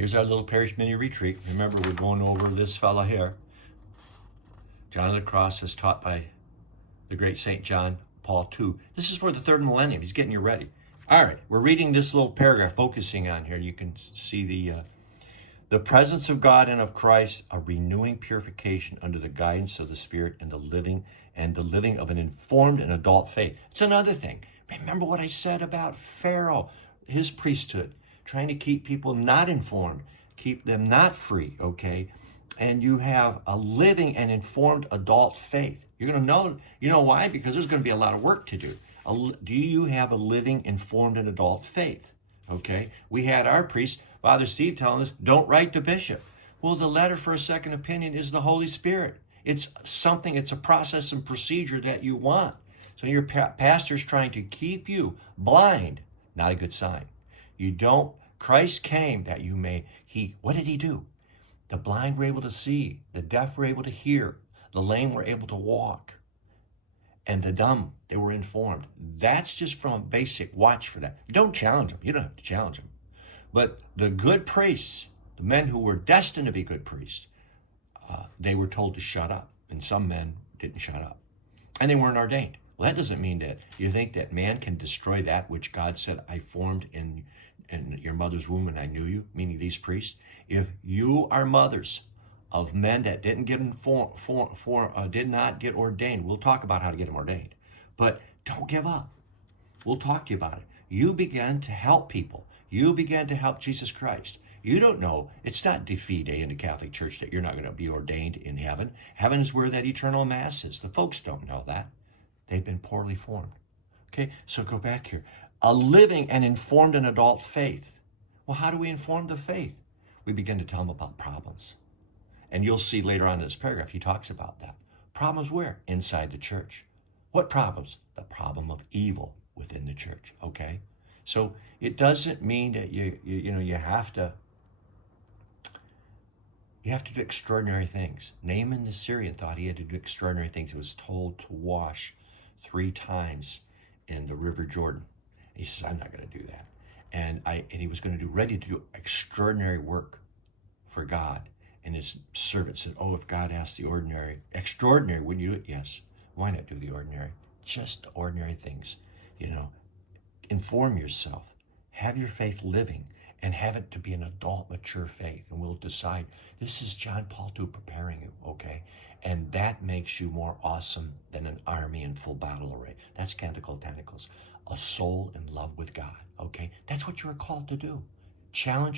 Here's our little parish mini retreat. Remember, we're going over this fella here. John of the Cross as taught by the great St. John Paul II. This is for the third millennium. He's getting you ready. All right, we're reading this little paragraph, focusing on here. You can see the presence of God and of Christ, a renewing purification under the guidance of the Spirit, and the living of an informed and adult faith. It's another thing. Remember what I said about Pharaoh, his priesthood, trying to keep people not informed, keep them not free, okay? And you have a living and informed adult faith. You're going to know, you know why? Because there's going to be a lot of work to do. Do you have a living, informed, and adult faith? Okay, we had our priest, Father Steve, telling us, don't write to bishop. Well, the letter for a second opinion is the Holy Spirit. It's something, it's a process and procedure that you want. So your pastor's trying to keep you blind, not a good sign. Christ came that you may, what did he do? The blind were able to see, the deaf were able to hear, the lame were able to walk, and the dumb, they were informed. That's just from a basic watch for that. Don't challenge them. You don't have to challenge them. But the good priests, the men who were destined to be good priests, they were told to shut up. And some men didn't shut up. And they weren't ordained. Well, that doesn't mean that you think that man can destroy that which God said, I formed in your mother's womb and I knew you, meaning these priests. If you are mothers of men that didn't get did not get ordained, we'll talk about how to get them ordained. But don't give up. We'll talk to you about it. You began to help people. You began to help Jesus Christ. You don't know, it's not de fide in the Catholic Church that you're not going to be ordained in heaven. Heaven is where that eternal mass is. The folks don't know that. They've been poorly formed. Okay, so go back here. A living and informed and adult faith. Well, how do we inform the faith? We begin to tell them about problems. And you'll see later on in this paragraph, he talks about that. Problems where? Inside the church. What problems? The problem of evil within the church, okay? So it doesn't mean that you have to do extraordinary things. Naaman the Syrian thought he had to do extraordinary things. He was told to wash 3 times in the River Jordan. He says, I'm not going to do that. And he was going to ready to do extraordinary work for God. And his servant said, oh, if God asked the extraordinary, wouldn't you do it? Yes. Why not do the ordinary? Just ordinary things, Inform yourself. Have your faith living and have it to be an adult, mature faith. And we'll decide, this is John Paul II preparing you, okay? And that makes you more awesome than an army in full battle array. That's Canticle of Tentacles. A soul in love with God, okay? That's what you're called to do. Challenge